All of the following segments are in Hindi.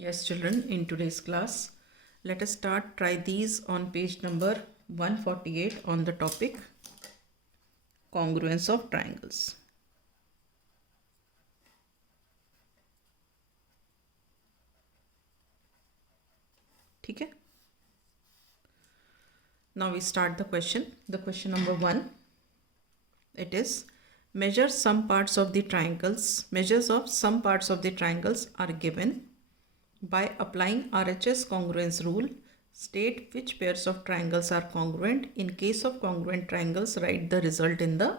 Yes, children, in today's class, let us try these on page number 148 on the topic congruence of triangles. ठीक है? Now we start the question. The question number 1, it is measures of some parts of the triangles are given by applying RHS congruence rule. State which pairs of triangles are congruent. In case of congruent triangles, write the result in the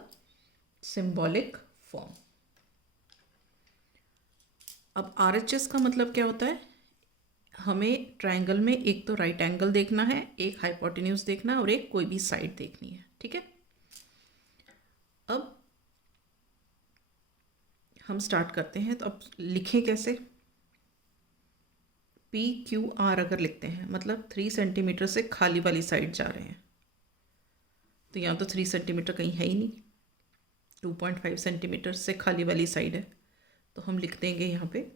symbolic form. अब RHS का मतलब क्या होता है? हमें ट्रायंगल में एक तो राइट एंगल देखना है, एक हाइपोटेन्यूज देखना है और एक कोई भी साइड देखनी है. ठीक है, अब हम स्टार्ट करते हैं. तो अब लिखें कैसे? PQR अगर लिखते हैं मतलब 3 सेंटीमीटर से खाली वाली साइड जा रहे हैं, तो यहाँ तो 3 सेंटीमीटर कहीं है ही नहीं, 2.5 सेंटीमीटर से खाली वाली साइड है. तो हम लिख देंगे यहाँ पे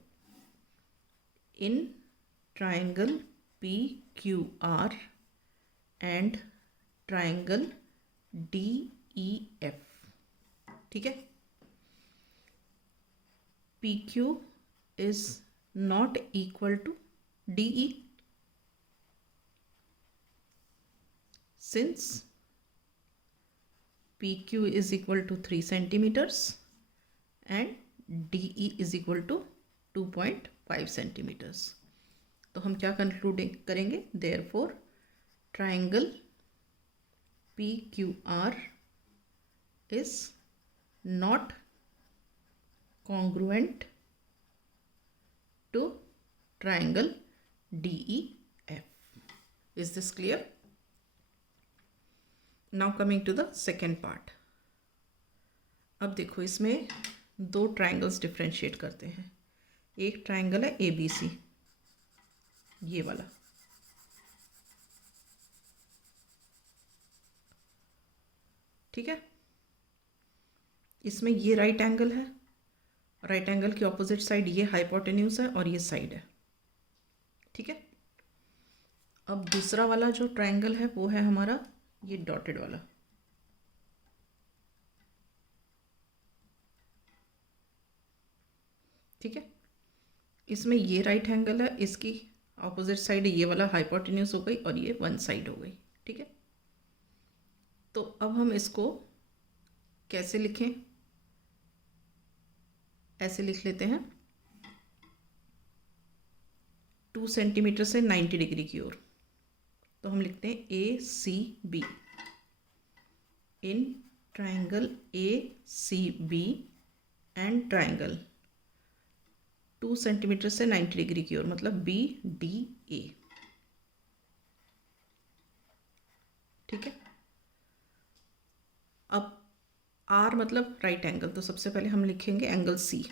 in triangle PQR and triangle DEF. ठीक है, PQ is not equal to DE since PQ is equal to 3 centimeters and DE is equal to 2.5 centimeters. तो हम क्या कंक्लूड करेंगे? Therefore triangle PQR is not congruent to triangle DEF. Is this clear? Now coming to the second part. अब देखो, इसमें दो ट्रायंगल्स डिफ्रेंशिएट करते हैं. एक ट्रायंगल है ABC, ये वाला. ठीक है, इसमें ये राइट एंगल है, राइट एंगल की ऑपोजिट साइड ये हाइपोटेन्यूज है और ये साइड है. ठीक है, अब दूसरा वाला जो ट्रायंगल है वो है हमारा ये डॉटेड वाला. ठीक है, इसमें ये राइट एंगल है, इसकी ऑपोजिट साइड ये वाला हाइपोटेन्यूज हो गई और ये वन साइड हो गई. ठीक है, तो अब हम इसको कैसे लिखें? ऐसे लिख लेते हैं 2 सेंटीमीटर से 90 डिग्री की ओर. तो हम लिखते हैं ACB. In triangle ACB and triangle 2 centimetre से 90 डिग्री की ओर मतलब BDA. ठीक है, अब R मतलब राइट एंगल, तो सबसे पहले हम लिखेंगे angle C.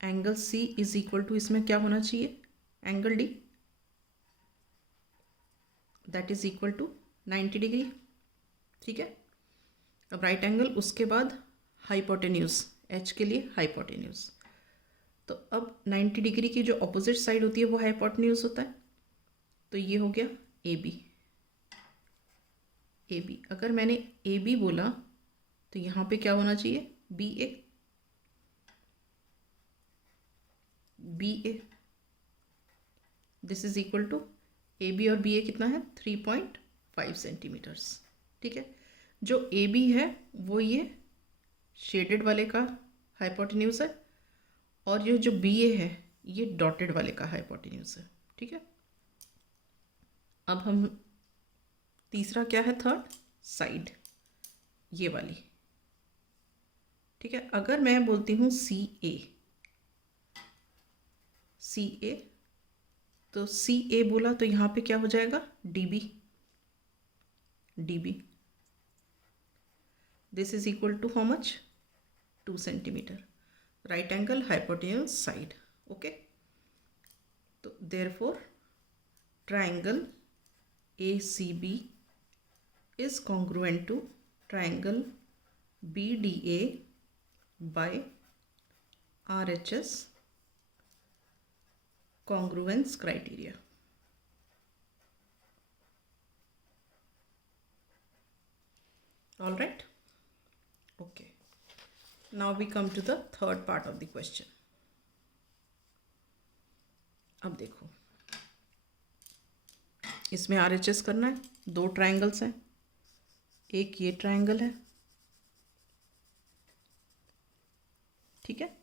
Angle C is equal to, इसमें क्या होना चाहिए? Angle D, that is equal to 90 degree. ठीक है, अब राइट एंगल, उसके बाद हाइपोटेन्यूज, H के लिए हाइपोटेन्यूज. तो अब 90 डिग्री की जो अपोजिट साइड होती है वो हाइपोटेन्यूज होता है. तो ये हो गया AB. अगर मैंने AB बोला तो यहाँ पे क्या होना चाहिए? BA. This is equal to AB और BA कितना है? 3.5 सेंटीमीटर्स. ठीक है, जो AB है वो ये शेडेड वाले का हाइपोटेन्यूज है और ये जो BA है ये डॉटेड वाले का हाइपोटेन्यूज है. ठीक है, अब हम तीसरा क्या है? थर्ड साइड, ये वाली. ठीक है, अगर मैं बोलती हूँ CA, तो CA बोला तो यहाँ पे क्या हो जाएगा? DB. This is equal to how much? 2 centimetre. Right angle, hypotenuse, side. Okay, तो therefore triangle ACB is congruent to triangle BDA by RHS congruence criteria. All right. Okay. Now we come to the third part of the question. अब देखो, इसमें RHS करना है. दो ट्राइंगल्स हैं, एक ये ट्राइंगल है, ठीक है,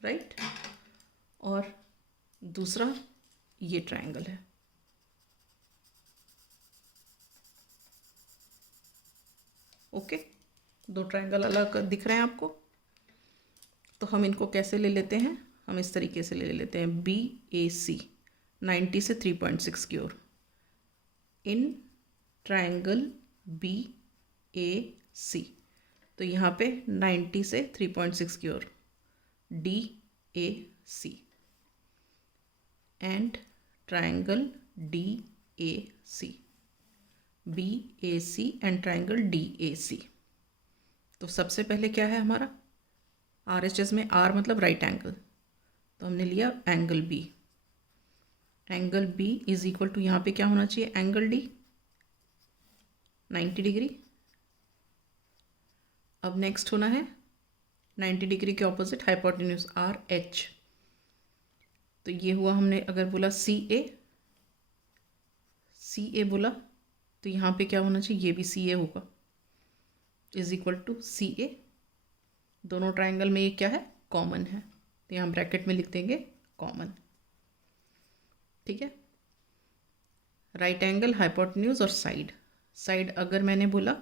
राइट, और दूसरा ये ट्राइंगल है. ओके, दो ट्राइंगल अलग दिख रहे हैं आपको. तो हम इनको कैसे ले लेते हैं? हम इस तरीके से ले लेते हैं. BAC 90 से 3.6 की ओर. इन ट्राइंगल BAC, तो यहाँ पे 90 से 3.6 की ओर DAC and triangle DAC, BAC and triangle DAC. तो सबसे पहले क्या है हमारा? RHS में R मतलब राइट एंगल, तो हमने लिया angle B. Angle B is equal to, यहाँ पे क्या होना चाहिए? Angle D 90 degree. अब नेक्स्ट होना है 90 डिग्री के ऑपोजिट हाइपोटेन्यूज RH. तो ये हुआ, हमने अगर बोला CA बोला तो यहाँ पे क्या होना चाहिए? ये भी CA होगा, इज इक्वल टू CA. दोनों ट्राइंगल में ये क्या है? कॉमन है, तो यहाँ ब्रैकेट में लिख देंगे कॉमन. ठीक है. राइट एंगल, हाइपोटेन्यूज और साइड. साइड अगर मैंने बोला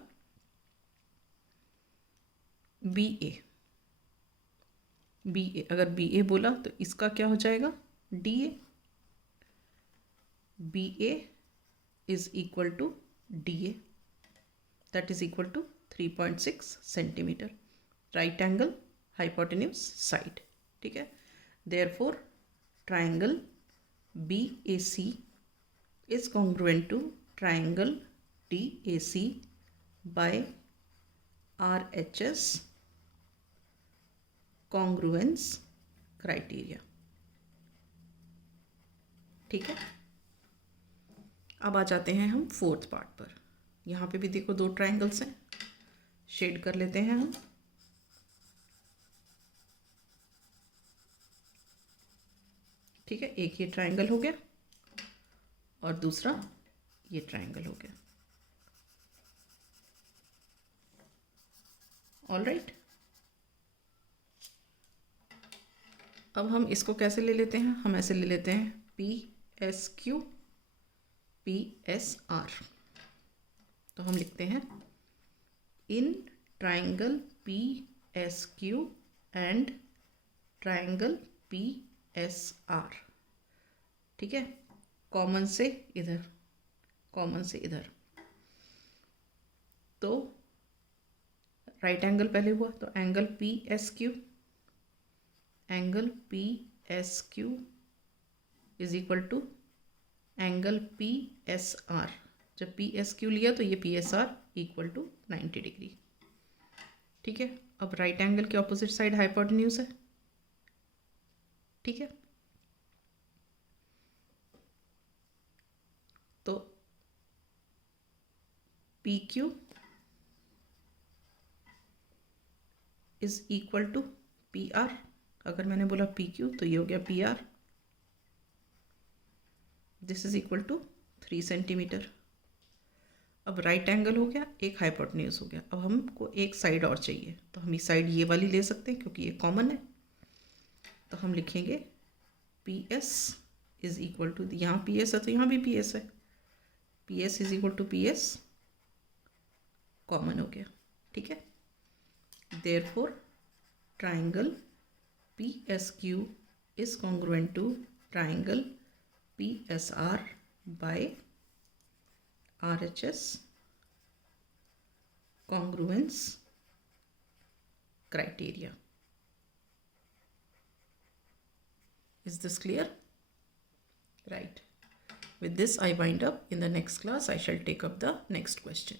BA अगर BA बोला तो इसका क्या हो जाएगा? DA. BA is equal to DA, that is equal to 3.6 centimetre. Right angle, hypotenuse, side. ठीक है. Therefore triangle BAC is congruent to triangle DAC by RHS congruence criteria. ठीक है. अब आ जाते हैं हम फोर्थ पार्ट पर. यहाँ पे भी देखो दो ट्राइंगल्स हैं, शेड कर लेते हैं हम. ठीक है, एक ये ट्राइंगल हो गया और दूसरा ये ट्राइंगल हो गया. All right. अब हम इसको कैसे ले लेते हैं? हम ऐसे ले लेते हैं PSQ PSR. तो हम लिखते हैं in triangle PSQ and triangle PSR. ठीक है. कॉमन से इधर, कॉमन से इधर. तो राइट एंगल पहले हुआ, तो angle PSQ is equal to angle PSR. जब PSQ लिया तो ये PSR इक्वल टू 90 डिग्री. ठीक है. अब राइट एंगल के ऑपोजिट साइड हाइपोटेन्यूज है. ठीक है. तो PQ is equal to PR. अगर मैंने बोला PQ तो ये हो गया PR. This is equal to 3 centimetre. अब राइट एंगल हो गया, एक हाइपोटेन्यूज हो गया. अब हमको एक साइड और चाहिए, तो हम इस साइड ये वाली ले सकते हैं क्योंकि ये कॉमन है. तो हम लिखेंगे PS इज इक्वल टू, यहाँ PS है तो यहाँ भी PS है. PS is equal to PS, common हो गया. ठीक है. Therefore triangle PSQ is congruent to triangle PSR by RHS congruence criteria. Is this clear? Right. With this I wind up. In the next class I shall take up the next question.